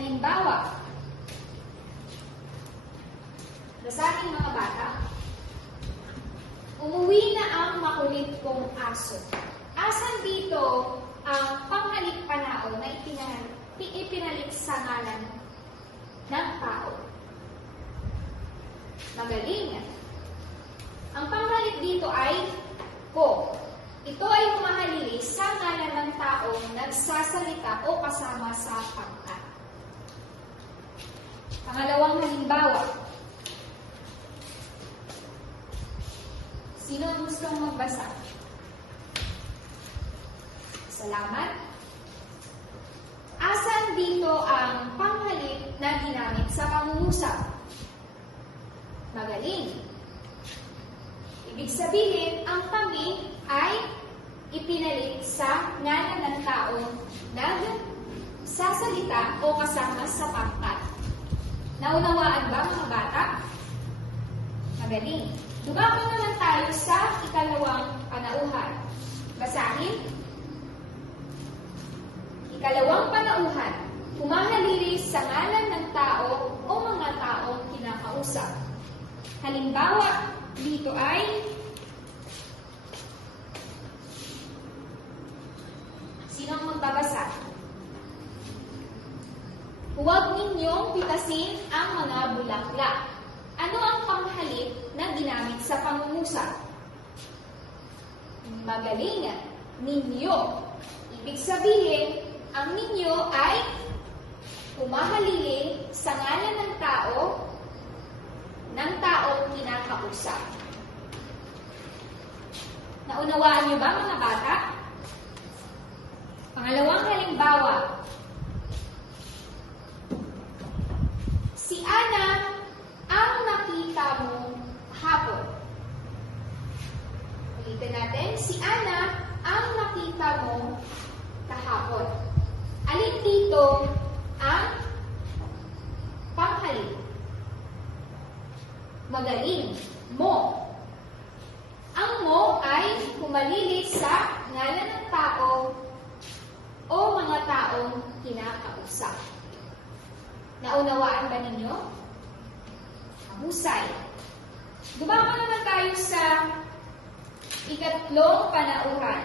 Halimbawa, sa ating mga bata, umuwi na ang makulit kong aso. Asan dito ang panghalik panao na ipinalit sa ngalan ng tao? Magaling. Ang panghalik dito ay ko. Ito ay humahalili sa ngalan ng taong nagsasalita o kasama sa pangkat. Pangalawang halimbawa. Sino ang gustong magbasa? Salamat. Asan dito ang panghalik na ginamit sa pangungusap? Magaling. Ibig sabihin, ang kami ay ipinalit sa ngalan ng taong nagsasalita o kasama sa pangkat. Naunawaan ba mga bata? Magaling. Dumako naman tayo sa ikalawang panauhan. Basahin. Ikalawang panauhan. Humahalili sa ngalan ng tao o mga taong kinakausap. Halimbawa, dito ay sino ang magbabasa? Huwag ninyong pitasin ang mga bulaklak. Ano ang panghalik na ginamit sa pangungusap? Magaling. Ninyo. Ibig sabihin, ang ninyo ay humahalili sa ngalan ng taong kinakausap. Naunawaan niyo ba mga bata? Pangalawang halimbawa. Si Ana ang nakita mo hapon. Ulitin natin. Si Ana ang nakita mo kahapon. Alin dito ang panghalik? Magaling. Mo. Ang mo ay humalili sa ngalan ng tao o mga taong kinakausap. Naunawaan ba ninyo? Mahusay. Dumako naman tayo sa ikatlong panauhan.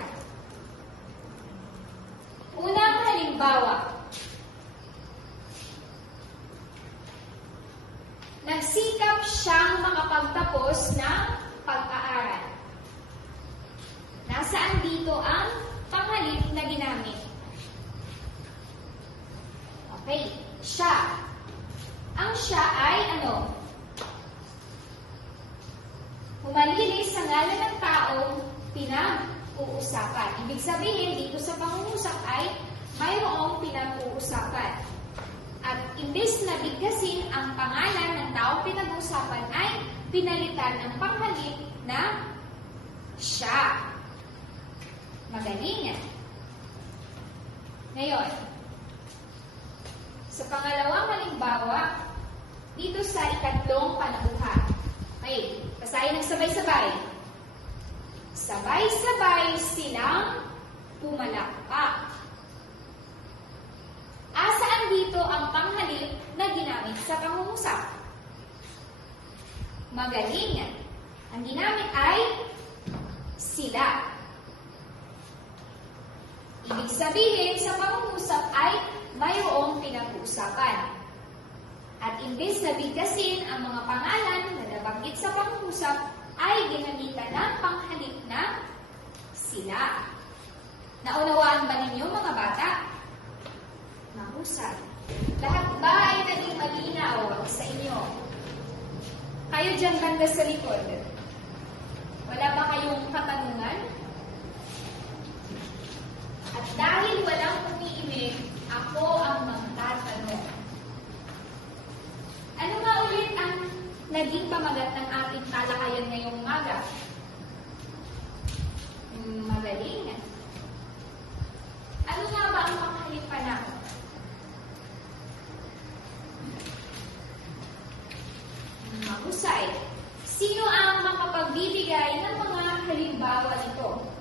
Unang halimbawa. Nagsikap siyang makapagtapos ng pag-aaral. Nasaan dito ang panghalik na ginamit? Okay, siya. Ang siya ay ano? Humalili sa ngalan ng taong pinag-uusapan. Ibig sabihin, dito sa pangungusap ay mayroong pinag-uusapan. At imbes na bigkasin ang pangalan ng taong pinag-uusapan ay pinalitan ng panghalik na siya. Magaling. Ngayon, sa pangalawang halimbawa, dito sa ikatlong panauhan. Okay, basahin ng sabay-sabay. Sabay-sabay silang pumalakpak. Asaan dito ang panghalik na ginamit sa pangungusap? Magaling. Ang ginamit ay sila. Ibig sabihin, sa pangungusap ay mayroong pinag-uusapan. At imbes na bigkasin ang mga pangalan na nabanggit sa pangungusap, ay ginamitan ng panghalik na sila. Naunawaan ba ninyo mga bata? Mahusay. Lahat ba ay naging malinaw sa inyo? Kayo dyan banda sa likod. Wala ba kayong katanungan? At dahil walang umiimik, ako ang magtatanong. Ano nga ulit ang naging pamagat ng ating talakayan ngayong umaga? Magaling. Ano nga ba ang panghalik panahon? Mahusay. Sino ang makapagbibigay ng mga halimbawa nito?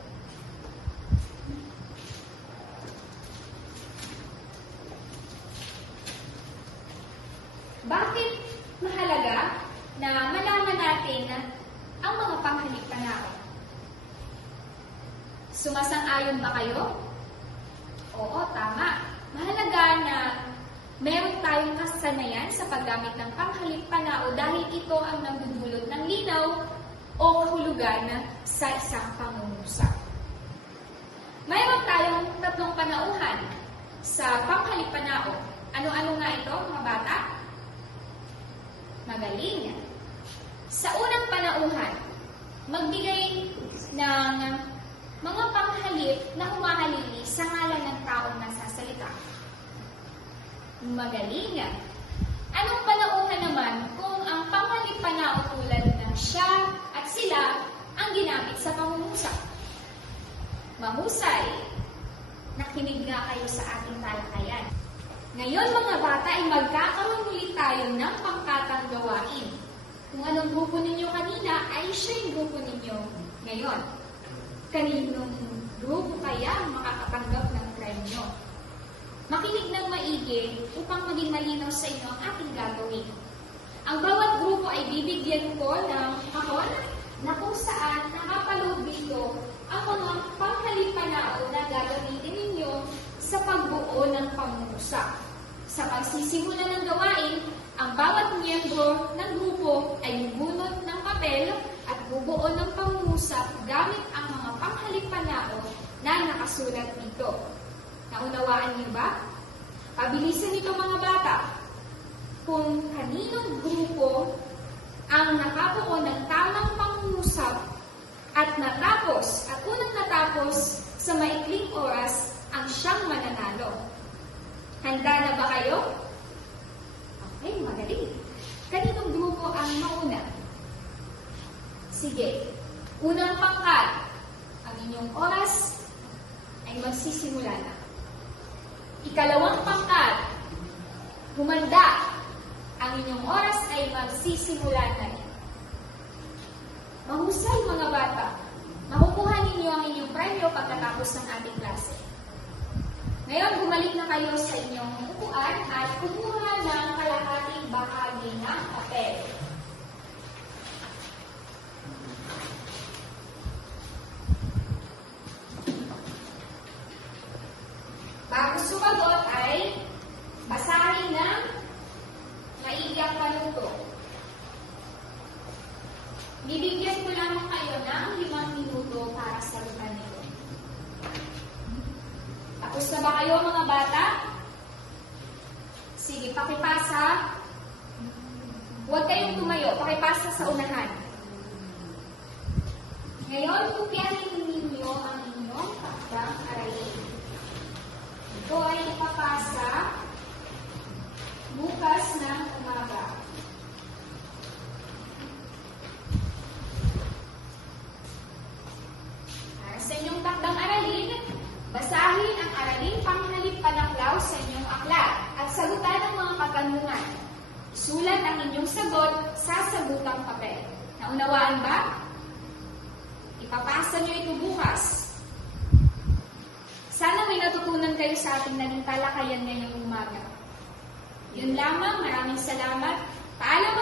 natin ang mga panghalipanao. Sumasang-ayon ba kayo? Oo, tama. Mahalaga na meron tayong kasanayan sa paggamit ng panghalipanao dahil ito ang nagdudulot ng linaw o kahulugan sa isang pangungusap. Mayroon tayong tatlong panauhan sa panghalipanao. Ano-ano nga ito, mga bata? Magaling. Sa unang panauhan, magbigay ng mga panghalip na humahalili sa ngalan ng taong nasasalita. Magaling. Anong panauhan naman kung ang panghalipanao tulad ng siya at sila ang ginamit sa pangungusap? Mahusay. Nakinig nga kayo sa ating talakayan. Ngayon mga bata ay magkakaroon ulit tayo ng pangkatang gawain. Kung anong grupo ninyo kanina ay siya yung grupo ninyo ngayon. Kaninong grupo kaya makakatanggap ng premyo? Makinig ng maigi upang maging malinaw sa inyo ang ating gagawin. Ang bawat grupo ay bibigyan ko ng kahon na kung saan nakapaloob dito ang mga panghalipanao na gagamitin ninyo sa pagbuo ng pangungusap. Sa pagsisimula ng gawain, ang bawat miyembro ng grupo ay bubunot ng papel at bubuo ng pangungusap gamit ang mga panghalipanao na nakasulat dito. Naunawaan niyo ba? Pabilisan nito mga bata. Kung kaninong grupo ang nakabuo ng tamang pangungusap at unang natapos sa maikling oras ang siyang mananalo. Handa na ba kayo? Okay, magaling. Kaninong grupo ang mauna? Sige. Unang pangkat, ang inyong oras ay magsisimula na. Ikalawang pangkat, humanda. Ang inyong oras ay magsisimula na rin. Mahusay mga bata. Makukuha ninyo ang inyong premyo pagkatapos ng ating klase. Ngayon, bumalik na kayo sa inyong upuan at kumuha ng kalahating bahagi ng papel. Bago sumagot ay basahin ng maigi ang panuto. Bibigyan ko lang kayo ng 5 minuto para sagutan nito. Tapos na ba kayo mga bata? Sige, pakipasa. Huwag kayong tumayo, pakipasa sa unahan. Ngayon, kopyahin ninyo ang inyong takdang aralin. Ito ay ipapasa bukas ng umaga. Para sa inyong takdang aralin, basahin ang araling panghalip-panaklaw sa inyong aklat at sagutan ang mga katanungan. Isulat ang inyong sagot sa sagutang papel. Naunawaan ba? Ipapasa nyo ito bukas. Sana may natutunan kayo sa ating naging talakayan ngayong umaga. Yun lamang, maraming salamat. Paalam